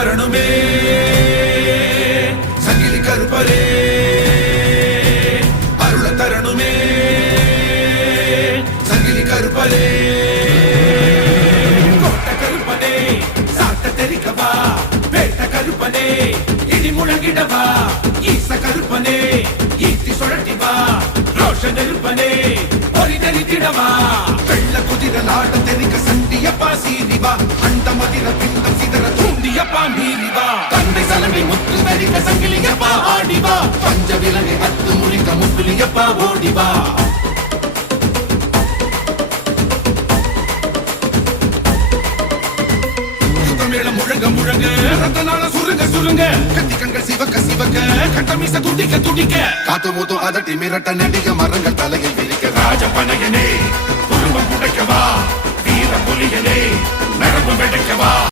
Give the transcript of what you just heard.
வரணுமே சங்கிலி கருப்பரே அருள தரணுமே சங்கிலி கருப்பரே கோட்ட கருப்பனே சாட்ட தெரிக்கவா வேட்ட கருப்பனே இடி முழங்கிடவா ஈச கருப்பனே ஈட்டி சுழட்டிவா ரோஷன் இருப்பனே பொறி தெரித்திடவா வெள்ள குதிரலாட தெரிக்க சண்டியப்பா சீரிவா அண்ட மதிர பிண்டம் சிதற தூண்டியப்பா மீறிவா தந்தை சலங்கை முத்து தரிக்க சங்கிலியப்பா ஆடிவா பஞ்ச விலங்கை அத்து முறிக்க முத்துலியப்பா ஓடிவா முழங்க முழங்க ரத்தனால சுருங்க சுருங்க கத்தி கண்கள் சிவக்க சிவக்க கட்டமீச துடிக்க துடிக்க காத்து மூத்து அதட்டி மிரட்ட நடிக மரங்கள் தலையில் விரிக்க ராஜ பனையனே குடும்பம் உடைக்கவா வீர புலியனே நரம்பு வெடைக்கவா